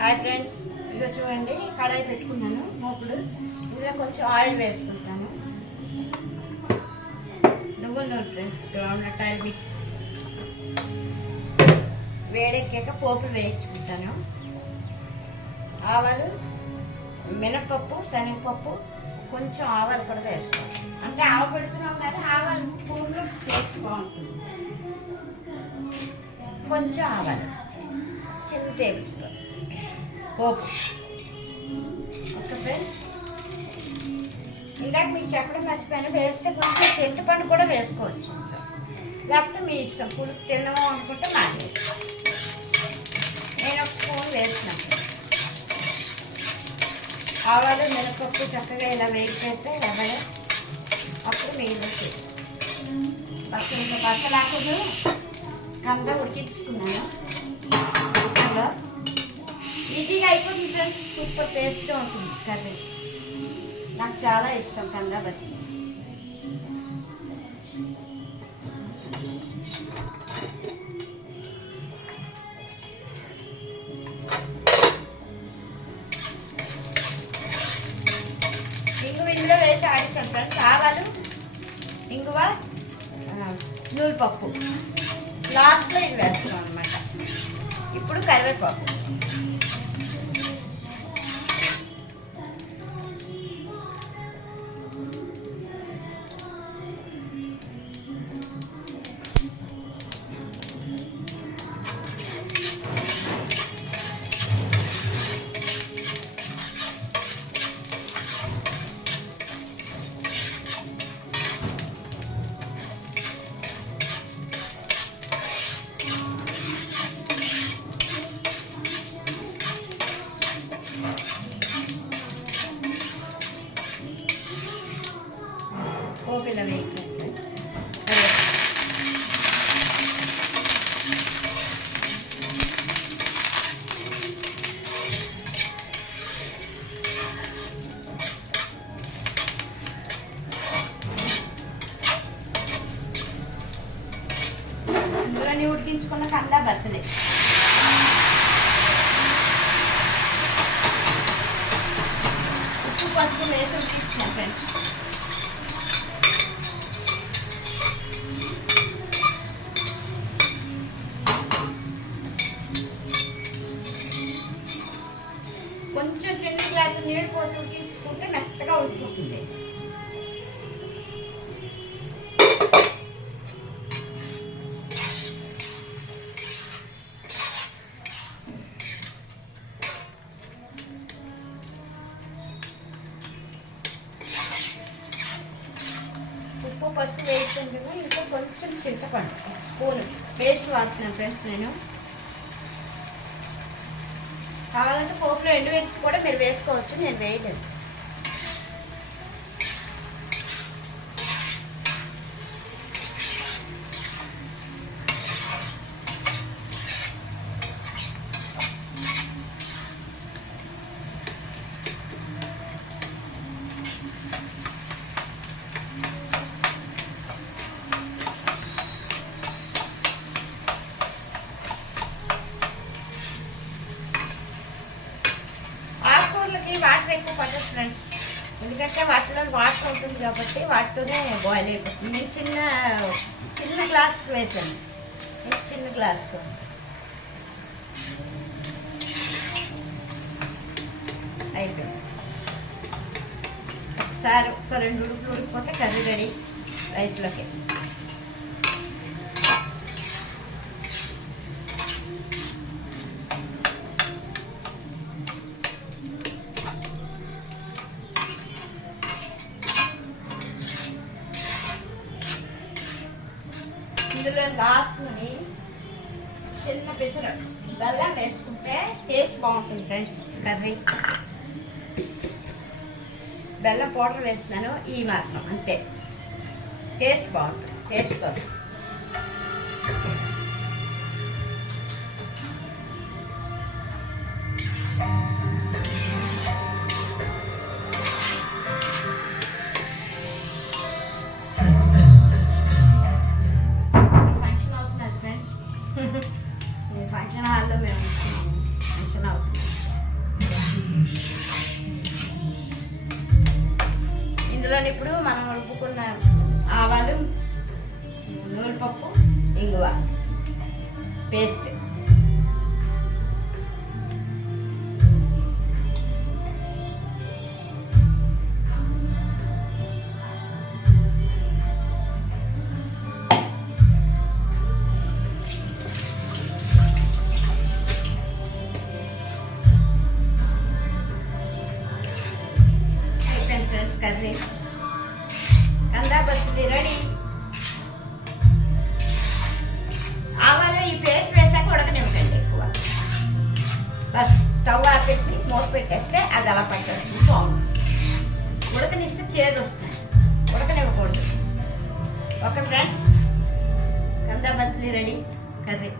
Hi friends, ఇదిగో చూడండి కడాయి పెట్టుకున్నాను. ఇప్పుడు ఇందులో కొంచెం ఆయిల్ వేసుకుంటాను. నువ్వుల నూనె ఫ్రెండ్స్, గ్రౌండ్నట్ ఆయిల్ మిక్స్. వేడెక్కాక పోపులు వేయించుకుంటాను. ఆవాలు, మినపప్పు, శనగపప్పు, కొంచెం ఆవాలు కూడా వేసుకోవాలి. అంటే ఆవు పెడుతున్నాం కదా, ఆవాలు పూర్లో టేస్ట్ బాగుంటుంది. కొంచెం ఆవాలు, చిన్న టేబుల్ స్పూన్ పోపు. ఓకే ఫ్రెండ్స్, ఇందాక మీకు చెప్పడం మర్చిపోయాను, వేస్తే కొంచెం చింతపండు కూడా వేసుకోవచ్చు. లేకపోతే మీ ఇష్టం, పులుపు తినము అనుకుంటే మాది. నేను ఒక స్పూన్ వేసినాను. ఆవాలు, మినపప్పు చక్కగా ఇలా వేగిపోతే ఎవరు అప్పుడు మిగిలింది పచ్చలాకులు కంద ఉడికించుకున్నాను. కుక్కర్లో ఈజీగా అయిపోతుంది ఫ్రెండ్స్. సూపర్ టేస్ట్గా ఉంటుంది కర్రీ. నాకు చాలా ఇష్టం కంద బజ్జీ. ఇందులో వేసి ఆడిస్తాను ఫ్రెండ్స్. ఆవాలు, ఇంగువ, నూనెపప్పు లాస్ట్లో ఇది వేస్తాం అనమాట. ఇప్పుడు కరివేపాకు, పోపిల వేయాలి. ఇందులోని ఉడికించుకున్న కంద బచ్చలే. ఉప్పు పసుపు వేసి ఉడికించిన ఫ్రెండ్స్. కొంచెం చిన్న గ్లాసు నీళ్ళు పోసి ఉడికించుకుంటే మెత్తగా ఉడికిపోతుంది. ఉప్పు పసుపు వేసుకుంటున్నా. ఇంకా కొంచెం చింతపండు స్పూన్ పేస్ట్ వాడుతున్నాను ఫ్రెండ్స్ నేను. కావాలంటే పోపులో ఎండుమిర్చి కూడా మీరు వేసుకోవచ్చు, నేను వేయలేదు. వాటర్ ఎక్కువ పట్టదు ఫ్రెండ్స్, ఎందుకంటే వాటిలో వాటర్ ఉంటుంది కాబట్టి వాటితోనే బాయిల్ అయిపోతుంది. నేను చిన్న గ్లాస్కి వేసాను, చిన్న గ్లాస్తో. అయిపోయింది. ఒకసారి ఒక 2 ఉడుకులు ఉడికిపోతే కర్రీ రెడీ రైస్లోకి. ఇందులో లాస్ట్ని చిన్న పెసర బెల్లం వేసుకుంటే టేస్ట్ బాగుంటుంది ఫ్రెండ్స్ కర్రీ. బెల్లం పౌడర్ వేస్తున్నాను ఈ మాత్రం, అంతే. టేస్ట్ బాగుంటుంది. టేస్ట్ బాగుంటుంది. ఫంక్షన్ హాల్లో మేము ఫంక్షన్ అవుతుంది. ఇందులో ఇప్పుడు మనం రుబ్బుకున్న ఆవాలు, నూనెపప్పు, ఇంగువ పేస్ట్, ఫ్రెండ్స్ కర్రీ కందా బస్సుది రెడీ. ఆవాలు ఈ పేస్ట్ వేసాక ఉడకనివ్వకండి ఎక్కువ. బస్ స్టవ్ ఆపేసి మూత పెట్టేస్తే అది అలా పట్టేస్తుంది. బాగుంటుంది. ఉడకనిస్తే చేదు వస్తుంది, ఉడకనివ్వకూడదు. ఓకే ఫ్రెండ్స్, కందా బస్సులు రెడీ కర్రీ.